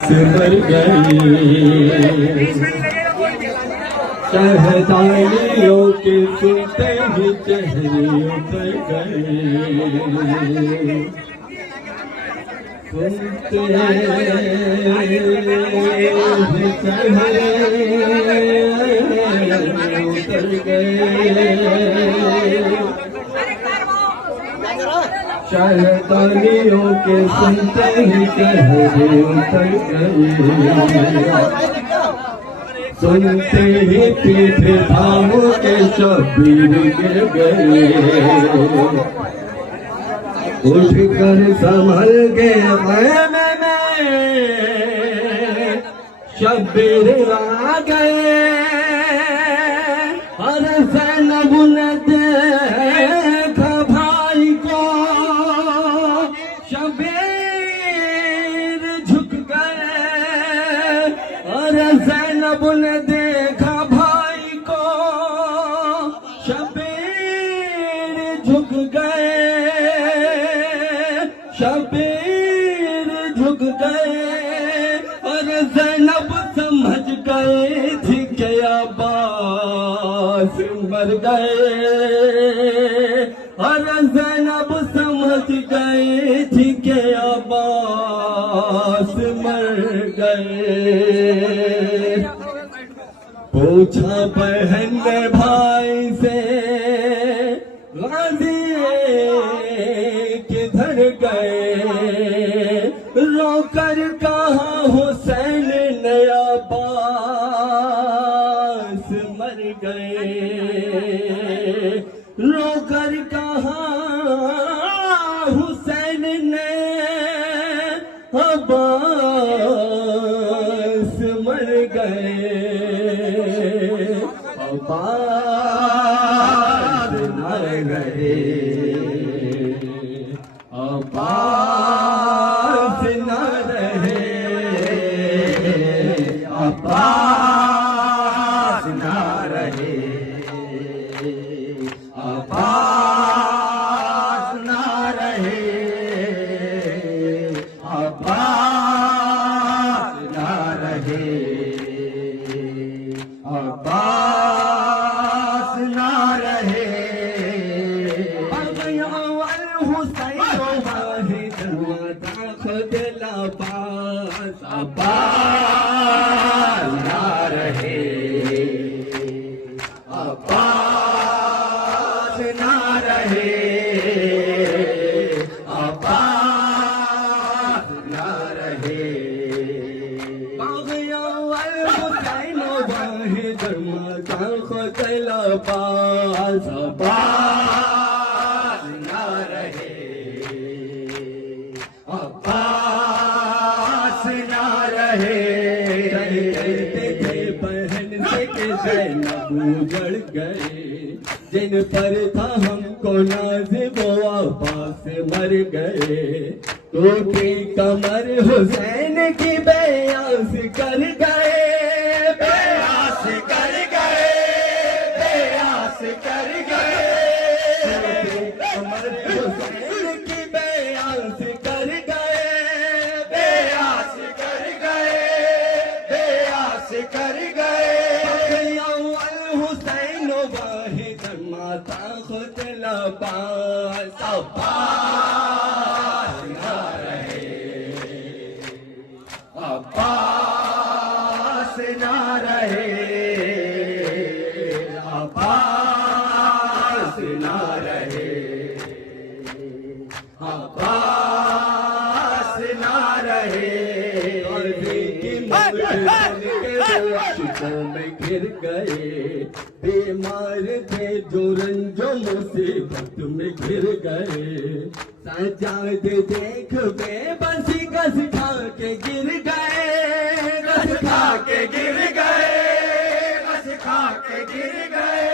मर गई शहदाइयों के सुनते ही चेहरे उतर गए सुनते ही चेहरे उतर गए शहदाइयों के सुनते ही चेहरे उतर गए सुनते ही पीठ थाम के शबीर गिर गए उठ कर संभल गए में शबीर आ गए और ज़ैनब ने देखा भाई को शबीर झुक गए और ज़ैनब ने देखा भाई को शबीर झुक गए शबीर झुक गए और ज़ैनब समझ गए थी कि अब्बास मर गए और ज़ैनब समझ गए थी कि अब्बास मर गए पूछा बहन ने भाई से गाजी किधर गए रोकर कहा हुसैन ने अब्बास मर गए रोकर कहा हुसैन ने अब्बास मर गए अब्बास न रहे अब्बास न रहे अब्बास न रहे अब्बास न रहे अब्बास न रहे अब्बास न रहे अब्बास न रहे अब्बास न रहे अब्बास न रहे हुसैन वाहिद माता खुदल अब्बास अब्बास न रहे अब्बास न रहे बहन से के ज़ैनब उजड़ गए जिन पर था हमको नाज़ वो अब्बास मर गए टूटी कमर हुसैन की बेआस कर गए बेआस कर गए बेआस कर गए कमर हुसैन की बेआस कर गए बेआस कर गए बेआस कर गए हुसैन वाहिद माता खुद लबास अब्बास न रहे अब्बास न रहे अब्बास न रहे अब्बास न रहे और बेटी में गिर गए बीमार थे जो रंजो मुसीबत में घिर गए सजाद देख बेबसी गस खा के गिर गए गस खा के गिर गए गस खा के गिर गए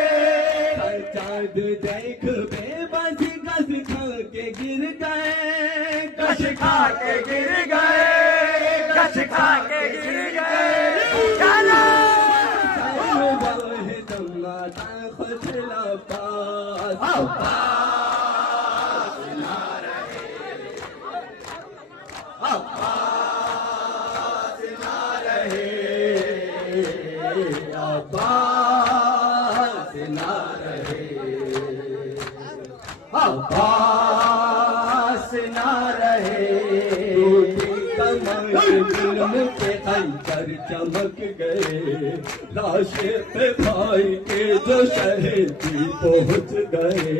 सजाद देख बेबसी गस खा के गिर गए गस खा के गिर गए गस खा के गिर गए अब्बास न रहे अब्बास अब्बास ना रहे, अब्बास ना रहे। जुल्म के अंदर चमक गए, लाशे पे भाई के जो शहीदी पहुंच गए।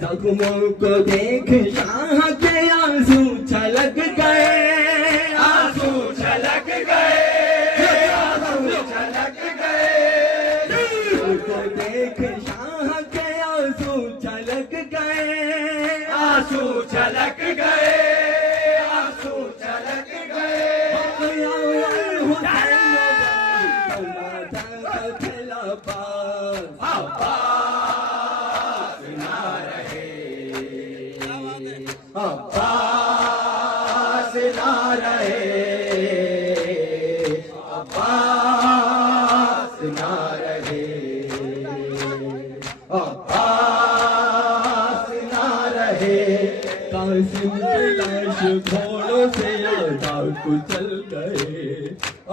जख्मों को देख शाह के आंसू छलक गए, आंसू छलक गए, आंसू छलक गए। को देख शाह के आंसू छलक गए, आंसू छलक गए, आंसू छलक गए। अब्बास ना रहे, अब्बास ना रहे, अब्बास ना रहे, अब्बास ना रहे। कासिम की लाश घोड़ों से आधा कुचल गए,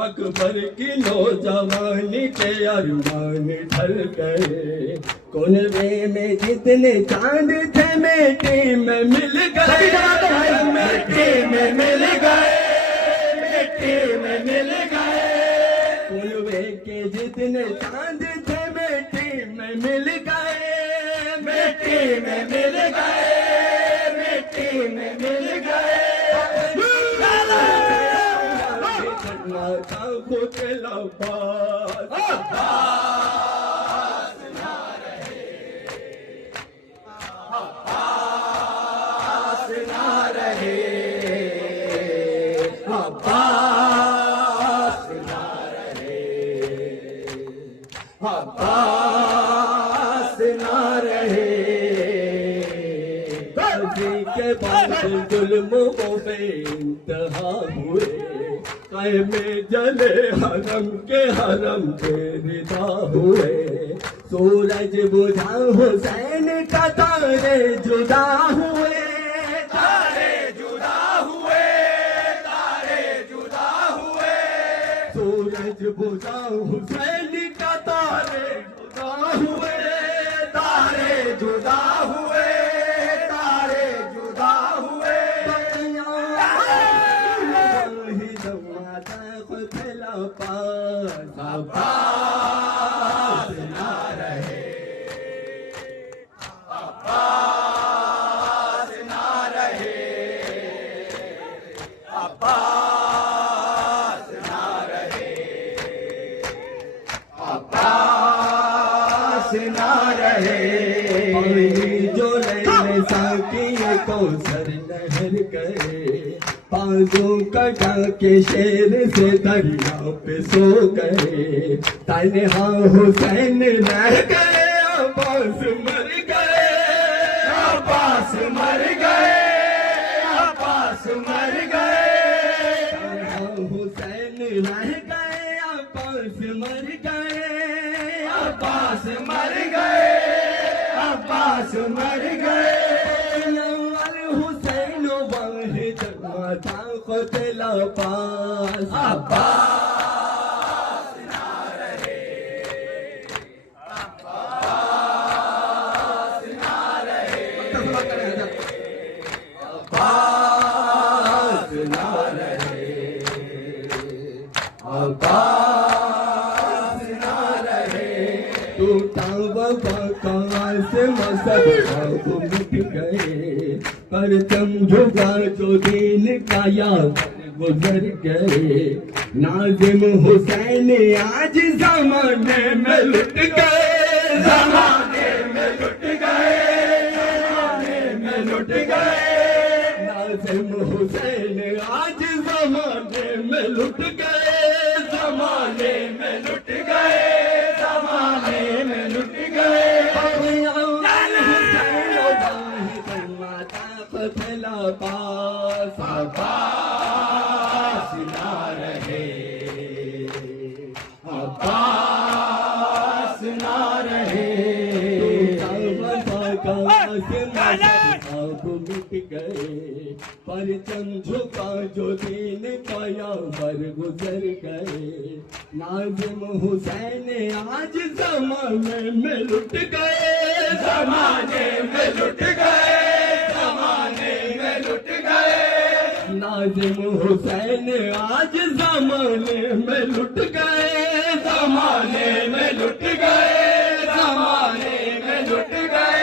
अकबर की नौजवानी के अरमान ढल गए। कुनबे में जितने चांद थे मिट्टी में मिल गए, मिट्टी में मिल गए, मिट्टी में मिल गए। कुनबे के जितने चांद थे मिट्टी में मिल गए, मिट्टी में मिल गए, मिट्टी में मिल गए। अब्बास ना रहे, अब्बास ना रहे, अब्बास ना रहे, अब्बास ना रहे। गर्जी के बाद जुल्मों पे इंतहा हुए, में जले हरम के हरम पे रिदा हुए। सूरज बुझा हुसैन का तारे जुदा हुए, तारे जुदा हुए, तारे जुदा हुए। सूरज बुझा हुसैन का तारे जुदा हुए, तारे जुदा हुए, तारे जुदा हुए। अब्बास ना रहे, अब्बास ना रहे, अब्बास ना रहे, अब्बास ना रहे। जो नैन साकी कौसर नहर गए, बाजों कटा के शेर से दरिया पे सो गए। तन्हा हुसैन रह गए, अब्बास मर गए, अब्बास मर गए, अब्बास मर गए। तन्हा हुसैन रह गए, अब्बास मर गए, अब्बास मर गए, अब्बास मर गए। हुसैन वाहिद माता क़ुतल अब्बास, अब्बास ना रहे, अब्बास ना रहे, अब्बास ना रहे, अब्बास ना रहे। टूटा वफा का आसमां सब मिट गए, परचम झुका जो दीन का याद गुजर गए। नाजिम हुसैन आज जमाने में लुट गए, जमाने में लुट गए, जमाने में लुट गए। नाजिम हुसैन आज जमाने में लुट गए, जमाने में लुट गए, जमाने में लुट गए। अब्बास, अब्बास ना रहे, अब्बास ना रहे। अब मिट गए, परचम झुका जो दीन कयामर गुजर गए। नाजिम हुसैन आज जमाने में लुट गए, जमाने में लुट गए, जमाने में लुट गए। नाजिम हुसैन आज जमाने में लुट गए, जमाने में लुट गए, जमाने में लुट गए।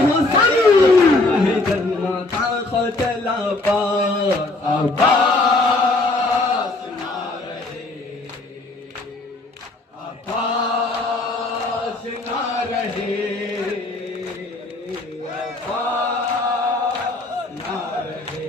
हुसैन जन्नता खतला पास अब्बास ना रहे, अब्बास ना रहे, अब्बास ना रहे।